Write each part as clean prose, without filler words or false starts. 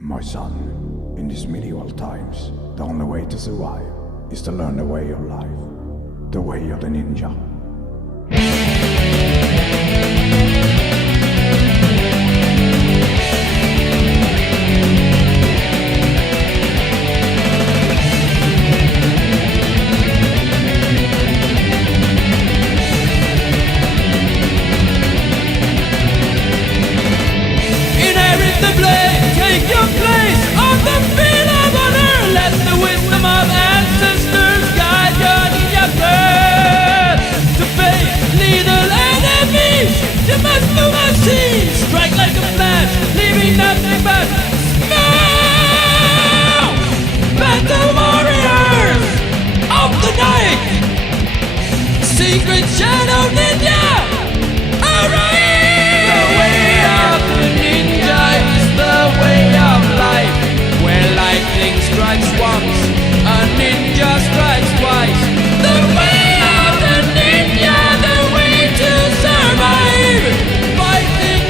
My son, in these medieval times, the only way to survive is to learn the way of life, the way of the ninja. Inherit the blade, take your place on the field of honor. Let the wisdom of ancestors guide your ninja path to face lethal enemies. You must move unseen, strike like a flash, leaving nothing but smoke. Battle warriors of the night, secret shadow ninja, arise! The way of the ninja is the way of life, where lightning strikes once, a ninja strikes twice. The way of the ninja, the way to survive, fighting.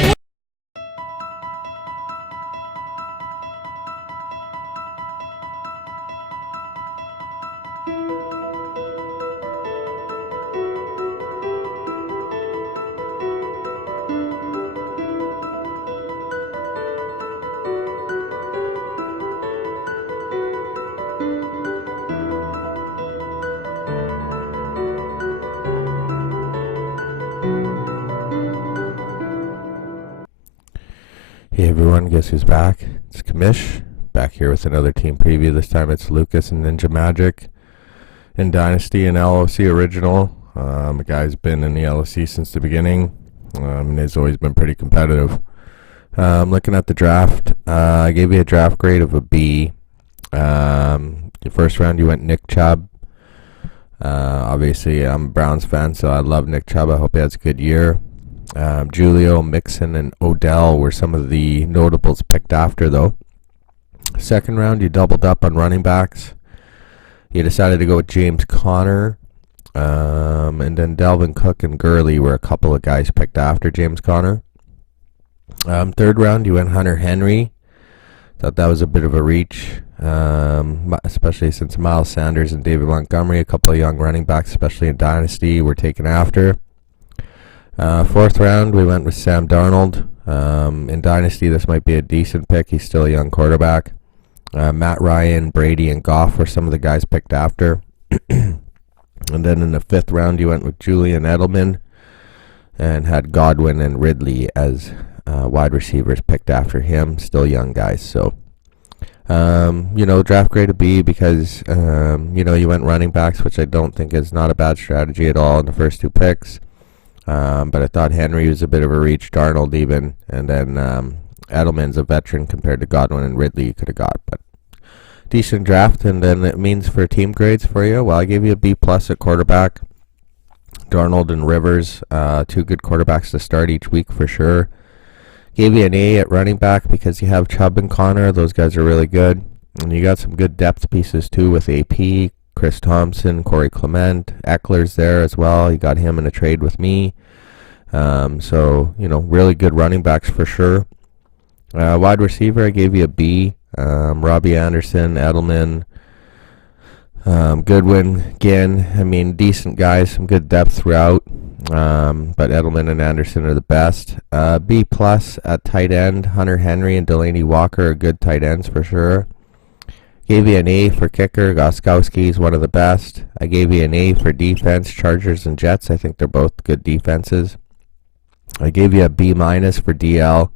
Hey everyone, guess who's back? It's Kamish, back here with another team preview. This time it's Lucas and Ninja Magic in Dynasty and LOC Original. The guy's been in the LOC since the beginning, and has always been pretty competitive. Looking at the draft, I gave you a draft grade of a B. The first round you went Nick Chubb. Obviously I'm a Browns fan, so I love Nick Chubb. I hope he has a good year. Julio, Mixon, and Odell were some of the notables picked after, though. Second round, you doubled up on running backs. You decided to go with James Conner, and then Dalvin Cook and Gurley were a couple of guys picked after James Conner. Third round, you went Hunter Henry. Thought that was a bit of a reach, especially since Miles Sanders and David Montgomery, a couple of young running backs, especially in Dynasty, were taken after. Fourth round, we went with Sam Darnold. In Dynasty, this might be a decent pick. He's still a young quarterback. Matt Ryan, Brady, and Goff were some of the guys picked after. And then in the fifth round, you went with Julian Edelman and had Godwin and Ridley as wide receivers picked after him. Still young guys. So, draft grade a B because, you went running backs, which I don't think is not a bad strategy at all in the first two picks. But I thought Henry was a bit of a reach, Darnold even, and then Edelman's a veteran compared to Godwin and Ridley you could have got. But decent draft, and then it means for team grades for you. Well, I gave you a B plus at quarterback. Darnold and Rivers, two good quarterbacks to start each week for sure. Gave you an A at running back because you have Chubb and Connor. Those guys are really good. And you got some good depth pieces too with AP, Chris Thompson, Corey Clement, Eckler's there as well. You got him in a trade with me. Really good running backs for sure. Wide receiver, I gave you a B. Robbie Anderson, Edelman, Goodwin, again. Decent guys, some good depth throughout. But Edelman and Anderson are the best. B plus at tight end. Hunter Henry and Delaney Walker are good tight ends for sure. Gave you an A for kicker. Gostkowski is one of the best. I gave you an A for defense. Chargers and Jets, I think they're both good defenses. I gave you a B minus for DL.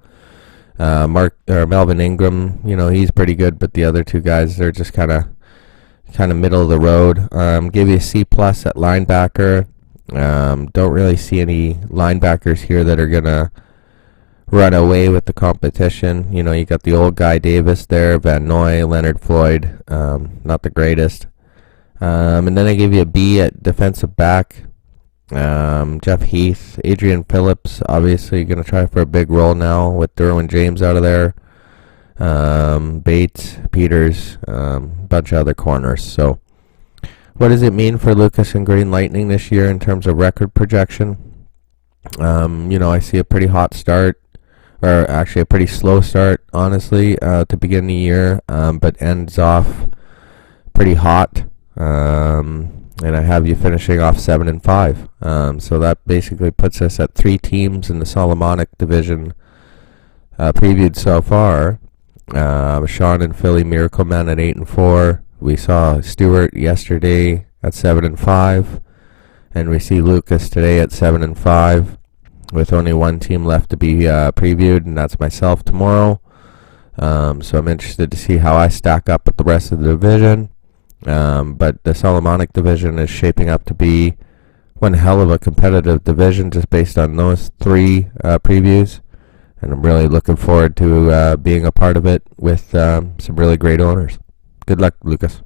Melvin Ingram, he's pretty good, but the other two guys, they're just kind of middle of the road. Gave you a C plus at linebacker. Don't really see any linebackers here that are gonna run away with the competition. You got the old guy Davis there, Van Noy, Leonard Floyd, not the greatest. And then I gave you a B at defensive back. Jeff Heath, Adrian Phillips, obviously going to try for a big role now with Derwin James out of there. Bates, Peters, bunch of other corners. So what does it mean for Lucas and Green Lightning this year in terms of record projection? I see a pretty hot start. or actually a pretty slow start, honestly, to begin the year, but ends off pretty hot. And I have you finishing off 7-5. So that basically puts us at 3 teams in the Solomonic division previewed so far. Sean and Philly Miraclemen at 8-4. We saw Stuart yesterday at 7-5, and we see Lucas today at 7-5, with only one team left to be previewed, and that's myself tomorrow. So I'm interested to see how I stack up with the rest of the division. But the Solomonic division is shaping up to be one hell of a competitive division just based on those 3 previews. And I'm really looking forward to being a part of it with some really great owners. Good luck, Lucas.